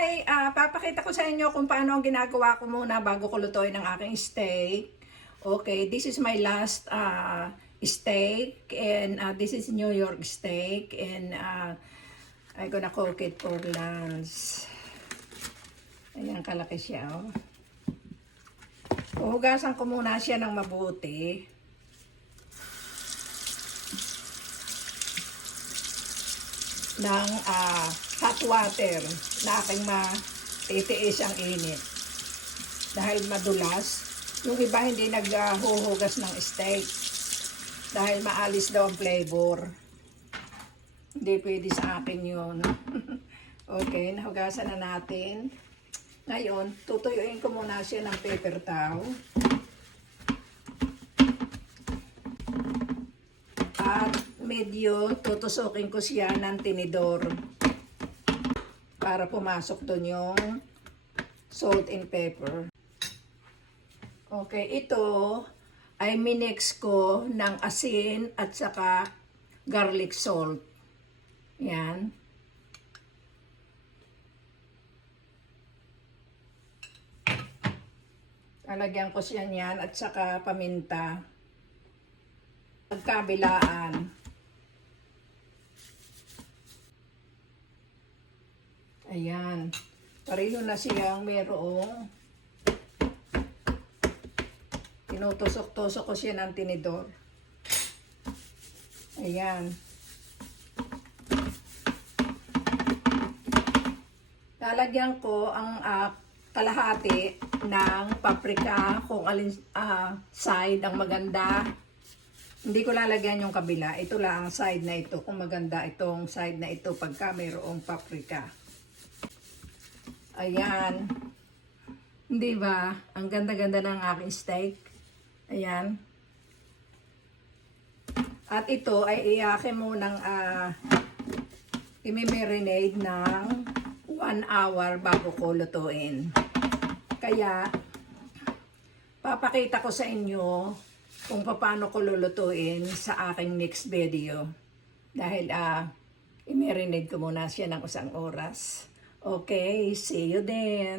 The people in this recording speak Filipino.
Hi! Papakita ko sa inyo kung paano ang ginagawa ko muna bago ko lutuin ang aking steak. Okay, this is my last steak and this is New York steak and I'm gonna cook it for lunch. Ayan, kalaki siya. Oh. Hugasan ko muna siya ng mabuti. Ng hot water na aking matitiis ang init. Dahil madulas, yung iba hindi naghuhugas ng steak. Dahil maalis daw ang flavor. Hindi pwede sa akin yun. Okay, nahugasan na natin. Ngayon, tutuyuin ko muna siya ng paper towel. At medyo tutusukin ko siya ng tinidor para pumasok doon yung salt and pepper. Okay, ito ay minix ko ng asin at saka garlic salt. Yan. Lalagyan ko siya niyan at saka paminta. Magkabilaan. Ayan. Pareho na siyang merong tinutusok-tusok ko siya ng tinidor. Ayan. Lalagyan ko ang kalahati ng paprika kung alin side ang maganda. Hindi ko lalagyan yung kabila. Ito lang ang side na ito. Kung maganda itong side na ito pagka mayroong paprika. Ayan. Hindi ba? Ang ganda-ganda ng aking steak. Ayan. At ito ay iyakin mo ng i-marinate ng 1 hour bago ko lutuin. Kaya, papakita ko sa inyo kung paano ko lulutuin sa aking next video. Dahil i-marinate ko muna siya ng 1 oras. Okay, see you then.